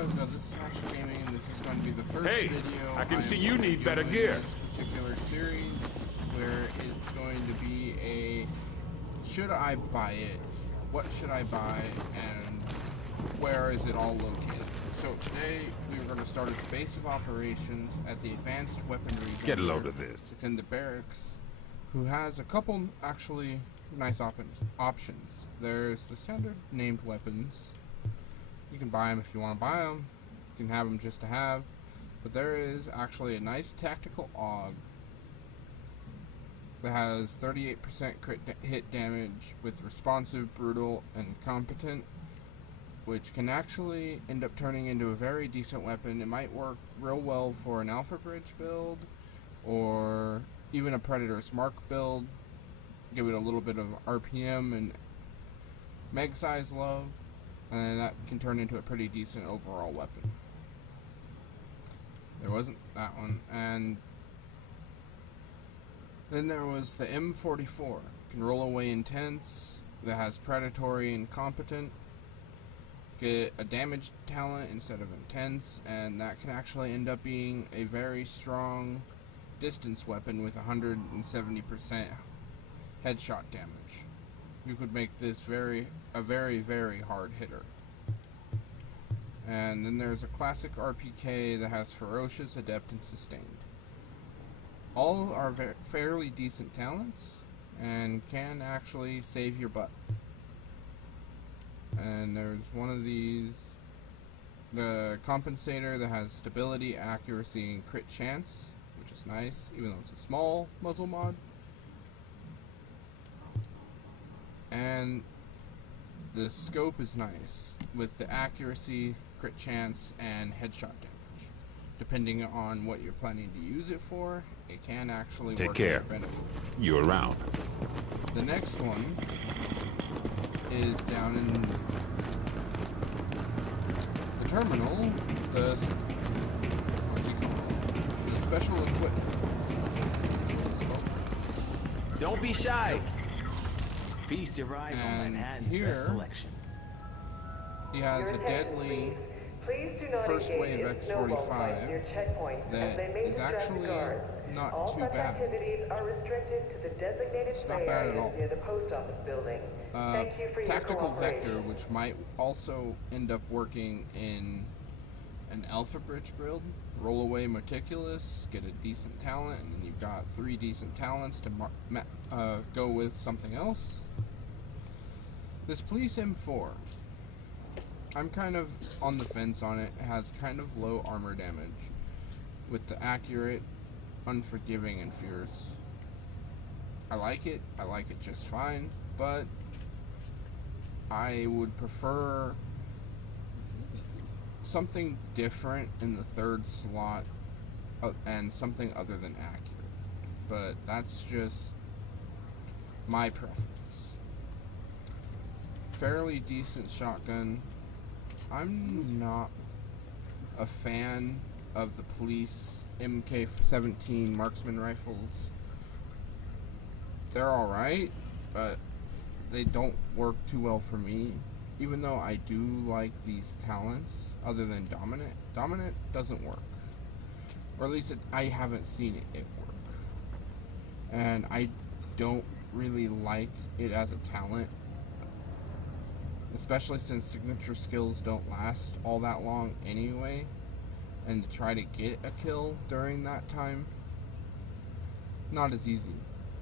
Oh, so this is Hatchet Gaming, and this is going to be the first Hey, video I can see am you gonna be need better doing gear. This particular series, where it's going to be a should I buy it, what should I buy, and where is it all located. So today we are going to start at the base of operations at the Advanced Weaponry Vendor. Get a load of this. It's in the barracks, who has a couple actually nice options. There's the standard named weapons. You can buy them if you want to buy them. You can have them just to have. But there is actually a nice tactical AUG that has 38% crit hit damage with responsive, brutal, and competent, which can actually end up turning into a very decent weapon. It might work real well for an Alpha Bridge build or even a Predator's Mark build. Give it a little bit of RPM and meg size love, and that can turn into a pretty decent overall weapon. There wasn't that one. And then there was the M44. Can roll away intense, that has predatory and competent, get a damage talent instead of intense, and that can actually end up being a very strong distance weapon with 170% headshot damage. You could make this a very, very hard hitter. And then there's a classic RPK that has ferocious, adept, and sustained. All are fairly decent talents and can actually save your butt. And there's one of these, the compensator, that has stability, accuracy, and crit chance, which is nice, even though it's a small muzzle mod. And the scope is nice with the accuracy, crit chance, and headshot damage. Depending on what you're planning to use it for, it can actually Take work care. to your benefit. You around. The next one is down in the terminal, what's he called? The special equipment. Don't be shy. Feast your eyes on Manhattan's best selection. He has a deadly first wave X45 that is actually not too bad. It's not bad at all. Tactical Vector, which might also end up working in an Alpha Bridge build. Roll away Meticulous, get a decent talent, and then you've got 3 decent talents to go with something else. This Police M4, I'm kind of on the fence on it. It has kind of low armor damage with the accurate, unforgiving, and fierce. I like it just fine, but I would prefer something different in the third slot and something other than accurate. But that's just my preference. Fairly decent shotgun. I'm not a fan of the police MK17 marksman rifles. They're alright, but they don't work too well for me. Even though I do like these talents, other than Dominant. Dominant doesn't work. Or at least I haven't seen it work. And I don't really like it as a talent. Especially since signature skills don't last all that long anyway. And to try to get a kill during that time, not as easy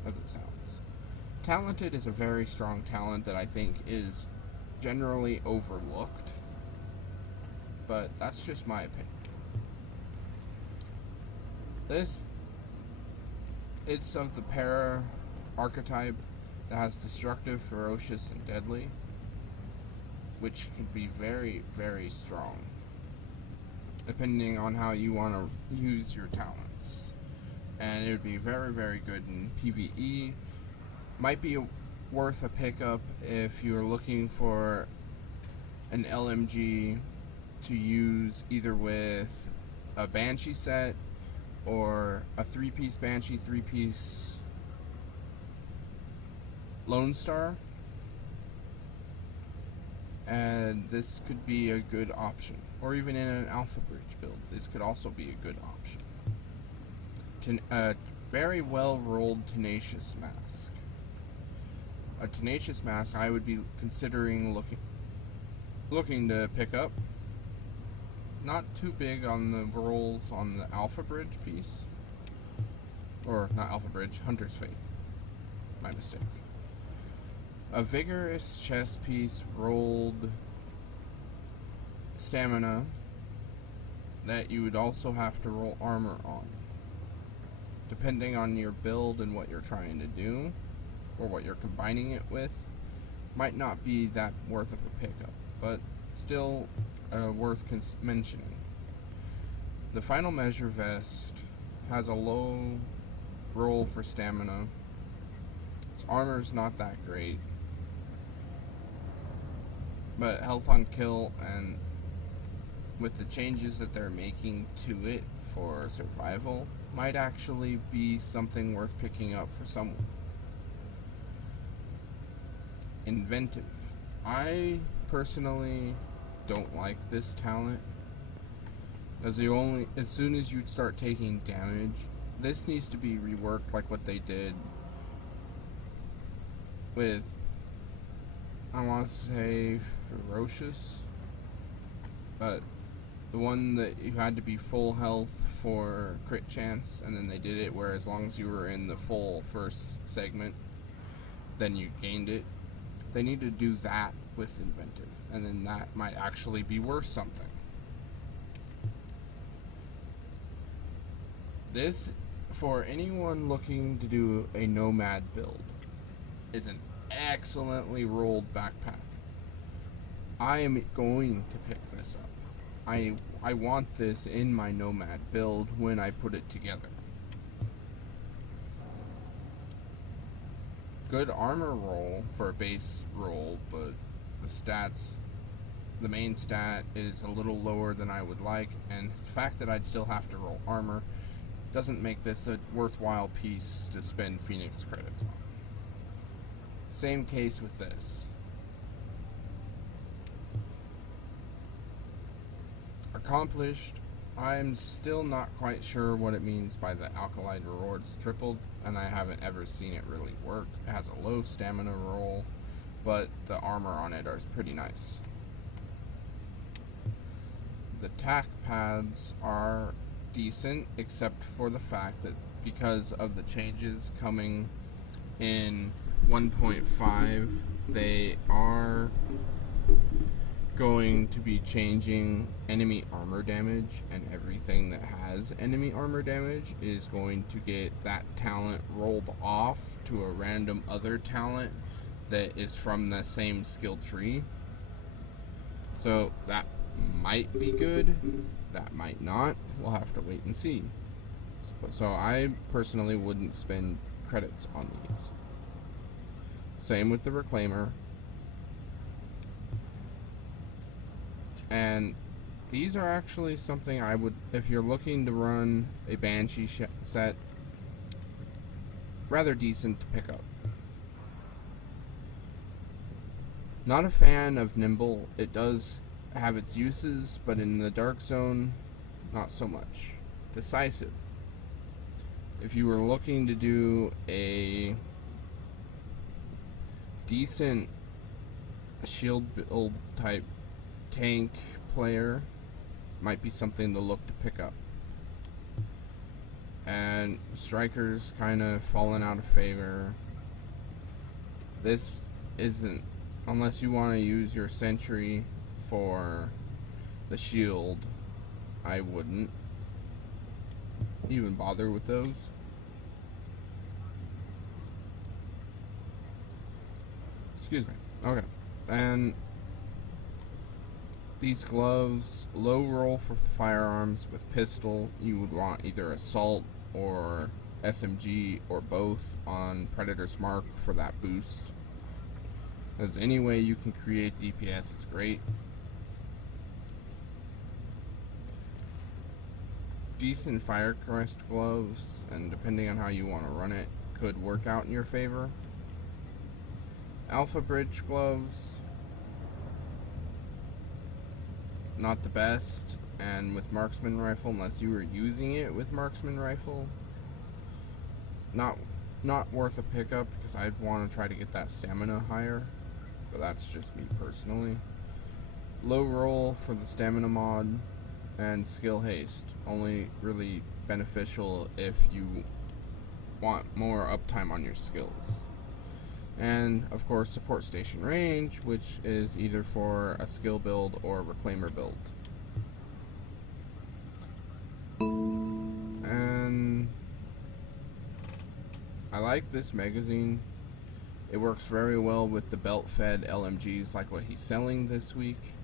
as it sounds. Talented is a very strong talent that I think is generally overlooked. But that's just my opinion. It's of the para archetype that has destructive, ferocious, and deadly, which can be very, very strong, depending on how you want to use your talents. And it would be very, very good in PvE. Might be worth a pickup if you're looking for an LMG to use either with a Banshee set or a 3-piece Banshee, 3-piece Lone Star. and this could be a good option. Or even in an Alpha Bridge build, this could also be a good option. A very well rolled Tenacious Mask. A Tenacious Mask I would be considering looking to pick up. Not too big on the rolls on the Alpha Bridge piece. Or not Alpha Bridge, Hunter's Faith. My mistake. A vigorous chest piece rolled stamina that you would also have to roll armor on. Depending on your build and what you're trying to do, or what you're combining it with, might not be that worth of a pickup, but still worth mentioning. The Final Measure Vest has a low roll for stamina. Its armor's not that great, but health on kill, and with the changes that they're making to it for survival, might actually be something worth picking up for someone. Inventive. I personally don't like this talent, as soon as you start taking damage, this needs to be reworked like what they did with, I want to say, Ferocious, but the one that you had to be full health for crit chance, and then they did it where as long as you were in the full first segment, then you gained it. They need to do that with Inventive, and then that might actually be worth something. This, for anyone looking to do a Nomad build, is an excellently rolled backpack. I am going to pick this up. I want this in my Nomad build when I put it together. Good armor roll for a base roll, but the main stat is a little lower than I would like, and the fact that I'd still have to roll armor doesn't make this a worthwhile piece to spend Phoenix credits on. Same case with this. Accomplished. I'm still not quite sure what it means by the Alkalite rewards tripled, and I haven't ever seen it really work. It has a low stamina roll, but the armor on it is pretty nice. The tack pads are decent, except for the fact that because of the changes coming in 1.5, they are going to be changing enemy armor damage, and everything that has enemy armor damage is going to get that talent rolled off to a random other talent that is from the same skill tree. So that might be good, that might not. We'll have to wait and see. So I personally wouldn't spend credits on these. Same with the Reclaimer. And these are actually something I would, if you're looking to run a Banshee set, rather decent to pick up. Not a fan of Nimble. It does have its uses, but in the Dark Zone, not so much. Decisive. If you were looking to do a decent shield build type tank player, might be something to look to pick up. And Striker's kind of fallen out of favor. This isn't, unless you want to use your Sentry for the shield, I wouldn't even bother with those. Excuse me. Okay. And these gloves, low roll for firearms. With pistol, you would want either assault or SMG or both on Predator's Mark for that boost. As any way you can create DPS is great. Decent Fire Crest gloves, and depending on how you want to run it, could work out in your favor. Alpha Bridge gloves, not the best, and with marksman rifle, unless you were using it with marksman rifle, not worth a pickup, because I'd want to try to get that stamina higher, but that's just me personally. Low roll for the stamina mod, and skill haste, only really beneficial if you want more uptime on your skills. And of course support station range, which is either for a skill build or a reclaimer build. And I like this magazine. It works very well with the belt fed LMGs like what he's selling this week.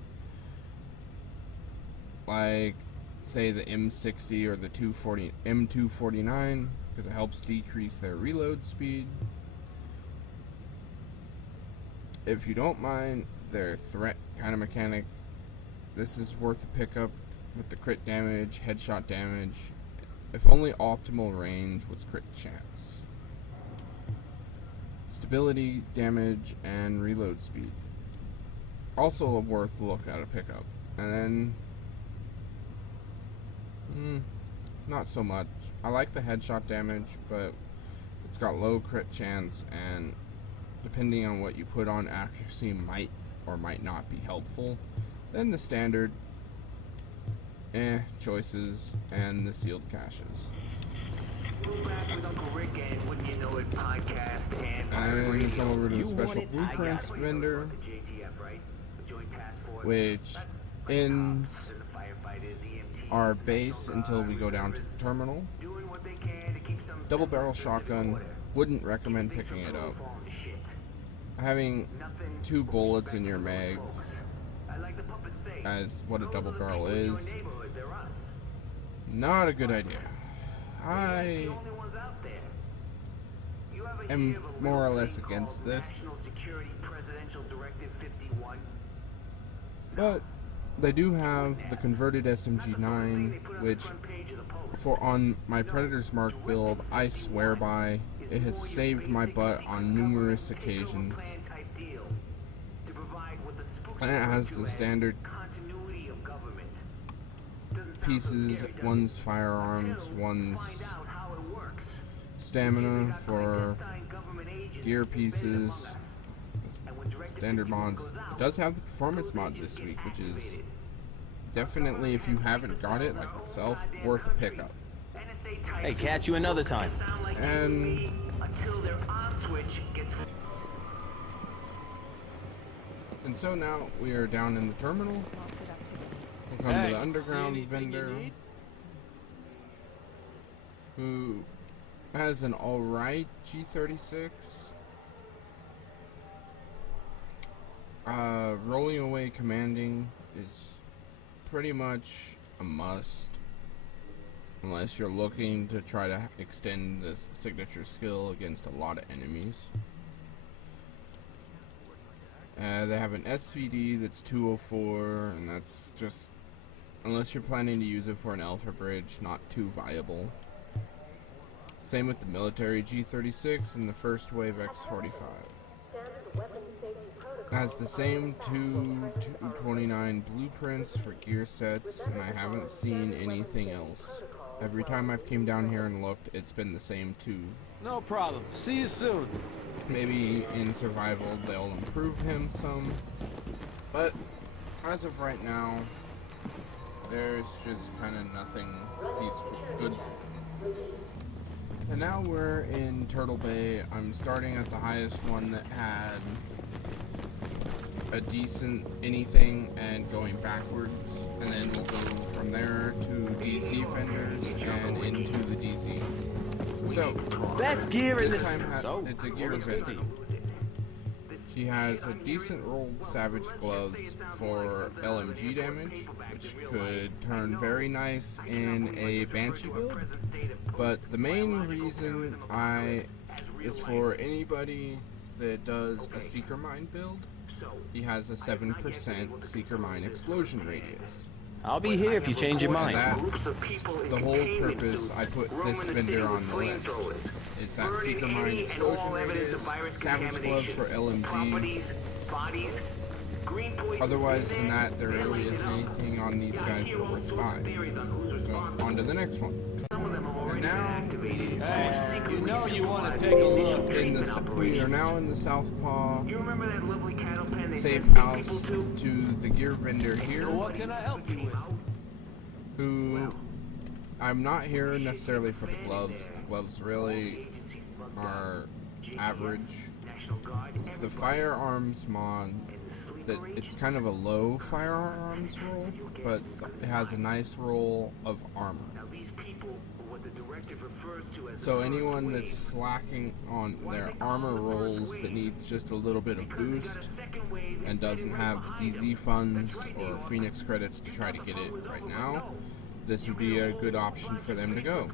Like say the M60 or the M249, because it helps decrease their reload speed. If you don't mind their threat kind of mechanic, this is worth a pickup with the crit damage, headshot damage, if only optimal range with crit chance. Stability, damage, and reload speed. Also a worth look at a pickup. And then not so much. I like the headshot damage, but it's got low crit chance, and depending on what you put on, accuracy might or might not be helpful. Then the standard choices and the sealed caches. And come over to the special blueprints vendor, which ends our base until we go down to the terminal. Double barrel shotgun, wouldn't recommend picking it up. Having 2 bullets in your mag, as what a double barrel is, not a good idea. I am more or less against this, but they do have the converted SMG9, which on my Predator's Mark build I swear by. It has saved my butt on numerous occasions. And it has the standard pieces, one's firearms, one's stamina for gear pieces, standard mods. It does have the performance mod this week, which is definitely, if you haven't got it, like myself, worth a pickup. Hey, catch you another time. And so now we are down in the terminal. We'll come to the underground vendor, who has an alright G36. Rolling away commanding is pretty much a must, unless you're looking to try to extend the signature skill against a lot of enemies. They have an SVD that's 204, and that's just, unless you're planning to use it for an alpha bridge, not too viable. Same with the military G36 and the first wave X45. Has the same 229 blueprints for gear sets, and I haven't seen anything else. Every time I've came down here and looked, it's been the same 2. No problem. See you soon. Maybe in survival they'll improve him some, but as of right now, there's just kind of nothing he's good for. And now we're in Turtle Bay. I'm starting at the highest one that had a decent anything and going backwards, and then we'll go from there to DZ vendors and into the DZ. So that's gear in this this. time it's a gear vendor. He has a decent rolled Savage gloves for LMG damage, which could turn very nice in a Banshee build. But the main reason is for anybody that does a Seeker Mine build. He has a 7% Seeker Mine explosion radius. I'll be here if you change your mind. That's the whole purpose I put this vendor on the list. Is that Seeker Mine explosion radius, Savage gloves for LMG, otherwise than that, there really isn't anything on these guys that are worth buying. So, on to the next one. And now, You know you want to take a look. we are now in the Southpaw safe house to the gear vendor here, What can I help you with? who I'm not here necessarily for the gloves. The gloves really are average. It's the firearms mod that it's kind of a low firearms roll, but it has a nice roll of armor. So anyone that's slacking on their armor rolls that needs just a little bit of boost and doesn't have DZ funds or Phoenix credits to try to get it right now, this would be a good option for them to go.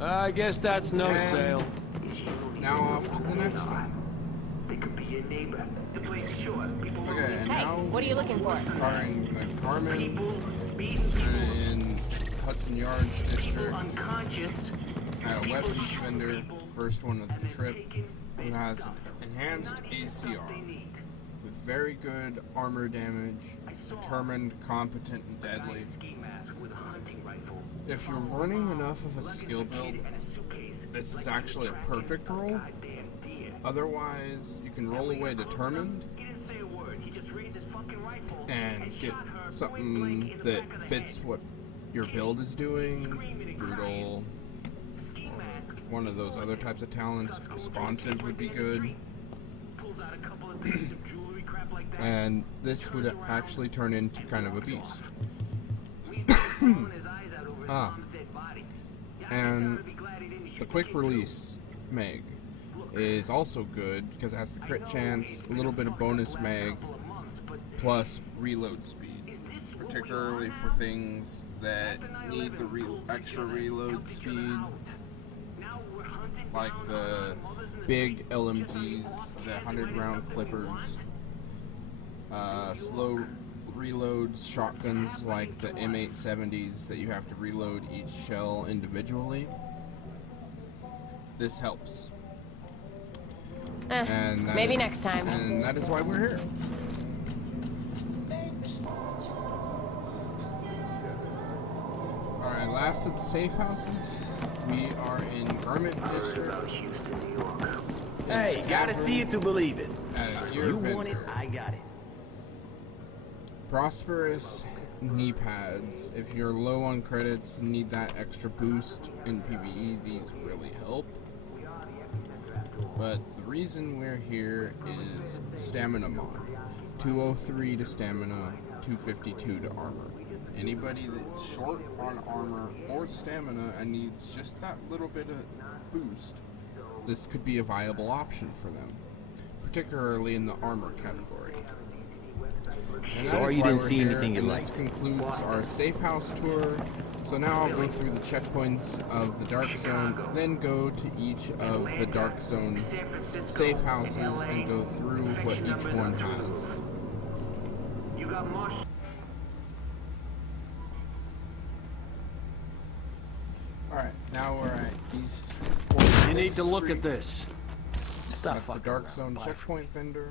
I guess that's no And sale. Now off to the next one. Okay, and Hey, now what are you looking for? Carring the Carmen in Hudson Yards district at a weapons vendor, first one of the trip, who has an enhanced ACR with very good armor damage, determined, competent, and deadly. If you're running enough of a skill build, this is actually a perfect roll. Otherwise, you can roll away determined and get something that fits what your build is doing. Brutal, one of those other types of talents. Responsive would be good. And this would actually turn into kind of a beast. And the quick release Meg is also good because it has the crit chance, a little bit of bonus mag, plus reload speed, particularly for things that need the extra reload speed, like the big LMGs, the 100-round clippers, slow reloads, shotguns like the M870s that you have to reload each shell individually. This helps. And Maybe next time. And that is why we're here. Alright, last of the safe houses. We are in Garment District. Hey, gotta see it to believe it. At a gear You want it, vendor. I got it. Prosperous knee pads. If you're low on credits and need that extra boost in PvE, these really help. But the reason we're here is stamina mod. 203 to stamina, 252 to armor. Anybody that's short on armor or stamina and needs just that little bit of boost, this could be a viable option for them, particularly in the armor category. And Sorry you didn't see anything you This liked. concludes our safe house tour. So now I'll go through the checkpoints of the Dark Zone, then go to each of the Dark Zone safe houses and go through what each one has. Alright, now we're at East 46th You need to look Street at this. Stop at the fucking Dark around, Zone Bye. checkpoint vendor,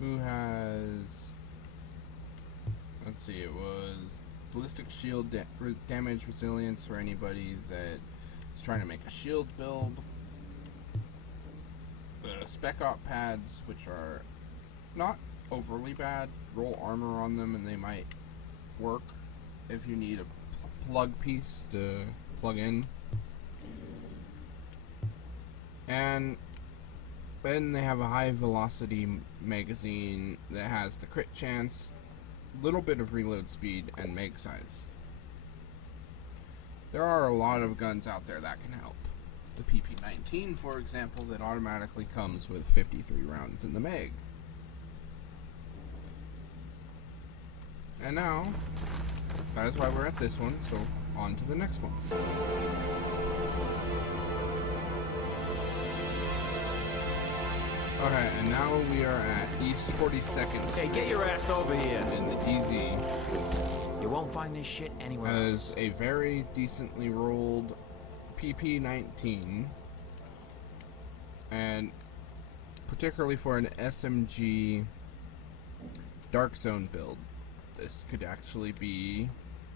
who has, let's see, it was ballistic shield damage resilience for anybody that is trying to make a shield build. The spec op pads, which are not overly bad, roll armor on them and they might work if you need a plug piece to plug in. And then they have a high velocity magazine that has the crit chance, little bit of reload speed, and mag size. There are a lot of guns out there that can help. The PP-19, for example, that automatically comes with 53 rounds in the mag. And now, that is why we're at this one, so on to the next one. Okay, and now we are at East 42nd Hey, Street get your ass over here. in the DZ You won't find this shit anywhere else. as a very decently rolled PP-19, and particularly for an SMG Dark Zone build. This could actually be,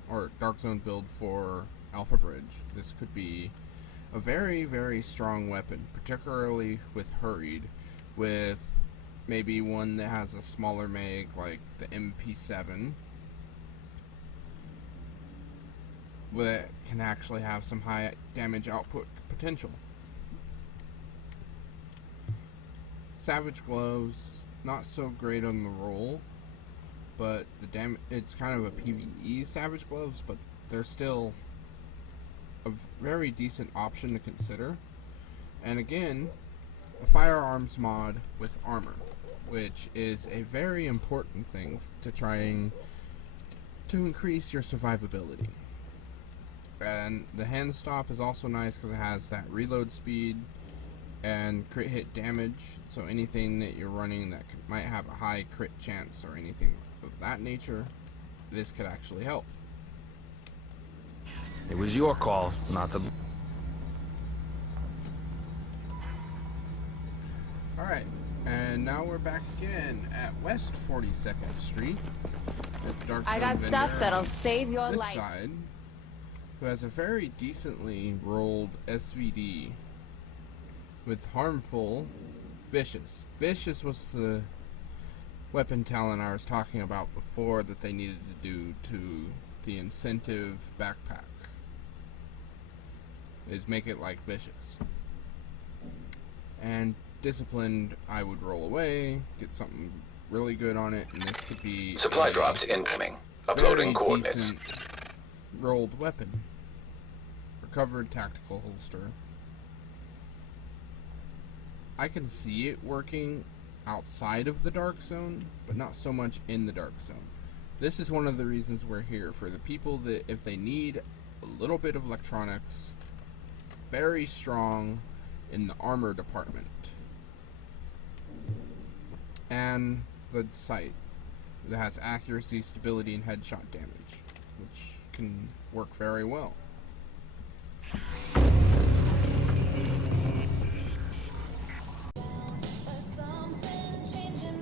or Dark Zone build for Alpha Bridge. This could be a very, very strong weapon, particularly with Hurried, with maybe one that has a smaller mag like the MP7, that can actually have some high damage output potential. Savage Gloves, not so great on the roll, but it's kind of a PvE Savage Gloves, but they're still a very decent option to consider. And again, a firearms mod with armor, which is a very important thing to trying to increase your survivability. And the hand stop is also nice because it has that reload speed and crit hit damage, so anything that you're running that might have a high crit chance or anything of that nature, this could actually help. It was your call, not the... Alright, and now we're back again at West 42nd Street. At the Dark Zone I got vendor stuff that'll on save your this life. side, who has a very decently rolled SVD with harmful Vicious. Vicious was the weapon talent I was talking about before that they needed to do to the incentive backpack, is make it like Vicious. And Disciplined, I would roll away, get something really good on it, and this could be Supply drops incoming. Uploading coordinates. Decent rolled weapon. Recovered tactical holster. I can see it working outside of the Dark Zone, but not so much in the Dark Zone. This is one of the reasons we're here, for the people that, if they need a little bit of electronics, very strong in the armor department. And the sight that has accuracy, stability, and headshot damage, which can work very well.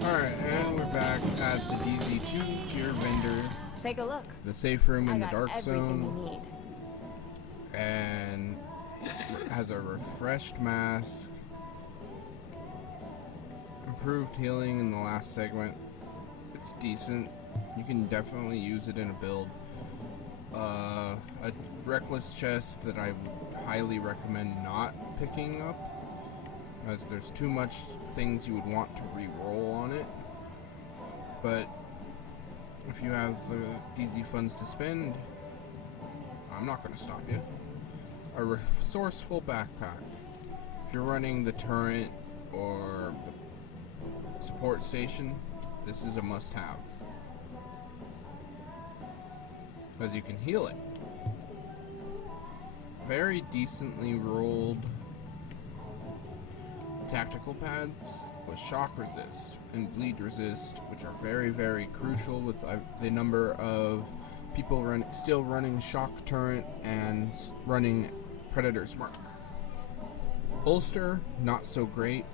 Alright, and we're back at the DZ2 gear vendor. Take a look. The safe room in I the got Dark everything Zone. you need. And has a refreshed mask, improved healing in the last segment. It's decent. You can definitely use it in a build. A reckless chest that I would highly recommend not picking up, as there's too much things you would want to re-roll on it. But if you have the DZ funds to spend, I'm not going to stop you. A resourceful backpack. If you're running the turret or the support station, this is a must-have, because you can heal it. Very decently rolled tactical pads with shock resist and bleed resist, which are very, very crucial with the number of people still running shock turret and running Predator's Mark. Holster, not so great,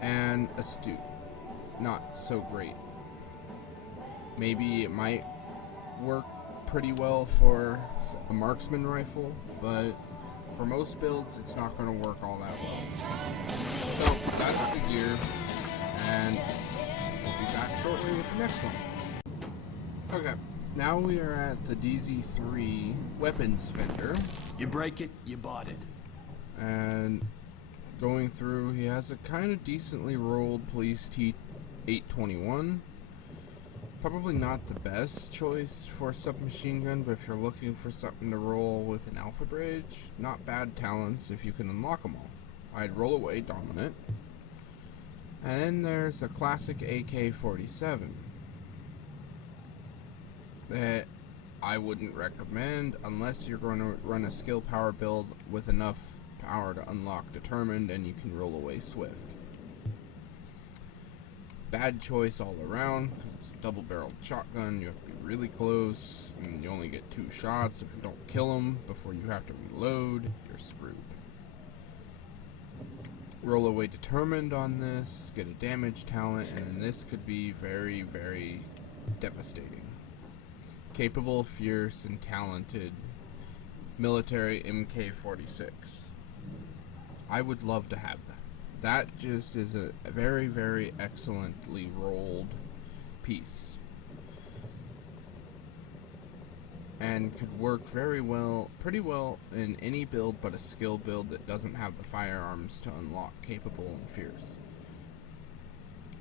and Astute, not so great. Maybe it might work pretty well for a marksman rifle, but for most builds it's not going to work all that well. So that's the gear, and we'll be back shortly with the next one. Okay, now we are at the DZ3 weapons vendor. You break it, you bought it. And going through, he has a kind of decently rolled Police T821. Probably not the best choice for a submachine gun, but if you're looking for something to roll with an Alpha Bridge, not bad talents if you can unlock them all. I'd roll away Dominant. And then there's a classic AK-47 that I wouldn't recommend unless you're going to run a skill power build with enough power to unlock Determined, and you can roll away Swift. Bad choice all around, because it's a double-barreled shotgun. You have to be really close, and you only get 2 shots. If you don't kill them before you have to reload, you're screwed. roll away determined on this, get a damage talent, and then this could be very, very devastating. Capable, fierce, and talented military MK46. I would love to have that. That just is a very, very excellently rolled piece. And could work very well, pretty well in any build but a skill build that doesn't have the firearms to unlock capable and fierce.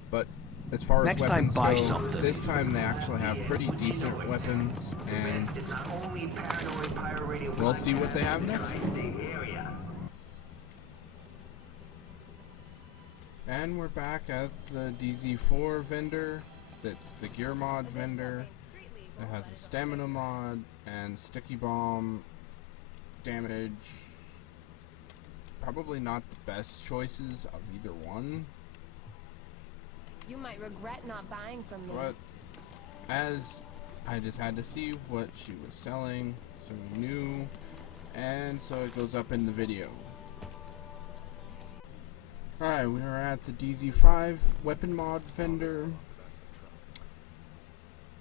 But as far as Next weapons time, buy go, something. this time they actually have pretty decent weapons, and we'll see what they have next. And we're back at the DZ4 vendor. That's the gear mod vendor. It has a stamina mod and sticky bomb damage. Probably not the best choices of either one, You might regret not buying from me. but as I just had to see what she was selling, so we knew, and so it goes up in the video. Alright, we are at the DZ5 weapon mod vendor,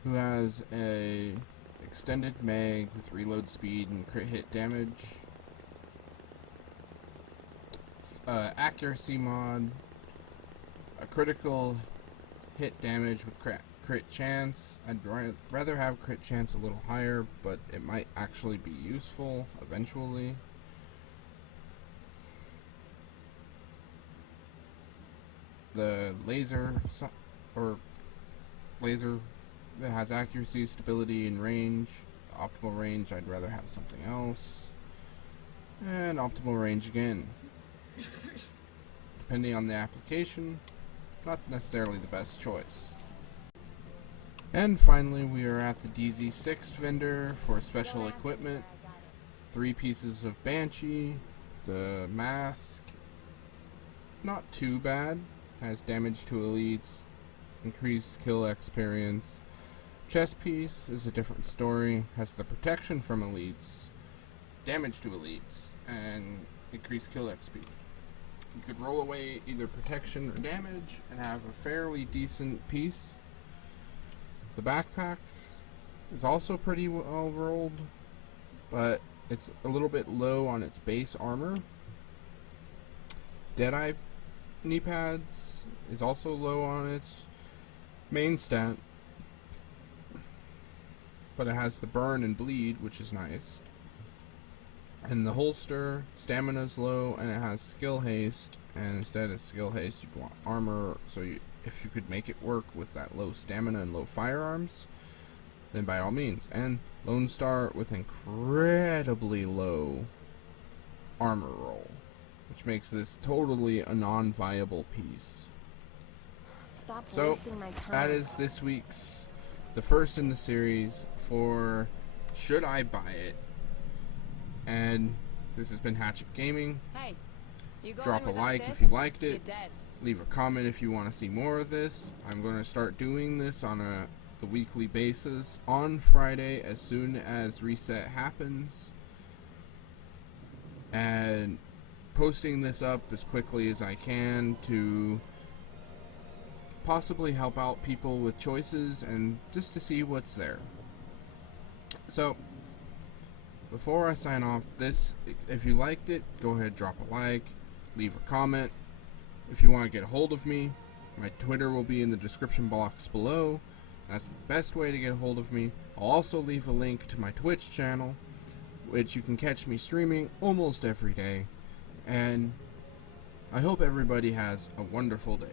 who has a extended mag with reload speed and crit hit damage, accuracy mod, a critical hit damage with crit chance. I'd rather have crit chance a little higher, but it might actually be useful eventually. The laser that has accuracy, stability, and range. Optimal range, I'd rather have something else. And optimal range again. Depending on the application, not necessarily the best choice. And finally, we are at the DZ6 vendor for special equipment. 3 pieces of Banshee. The mask, not too bad. Has damage to elites, increased kill experience. Chest piece is a different story. Has the protection from elites, damage to elites, and increased kill XP. You could roll away either protection or damage and have a fairly decent piece. The backpack is also pretty well rolled, but it's a little bit low on its base armor. Deadeye knee pads is also low on its main stat, but it has the burn and bleed, which is nice. And the holster stamina is low, and it has skill haste, and instead of skill haste you'd want armor, so if you could make it work with that low stamina and low firearms, then by all means. And Lone Star with incredibly low armor roll, which makes this totally a non-viable piece. Stop So wasting my time. that is this week's, the first in the series for Should I Buy It? And this has been Hatchet Gaming. Hey, you go Drop in a without like this, if you liked you're it. dead. Leave a comment if you want to see more of this. I'm going to start doing this on the weekly basis on Friday as soon as reset happens, and posting this up as quickly as I can to possibly help out people with choices and just to see what's there. So before I sign off, if you liked it, go ahead, drop a like, leave a comment. If you want to get a hold of me, my Twitter will be in the description box below. That's the best way to get a hold of me. I'll also leave a link to my Twitch channel, which you can catch me streaming almost every day. And I hope everybody has a wonderful day.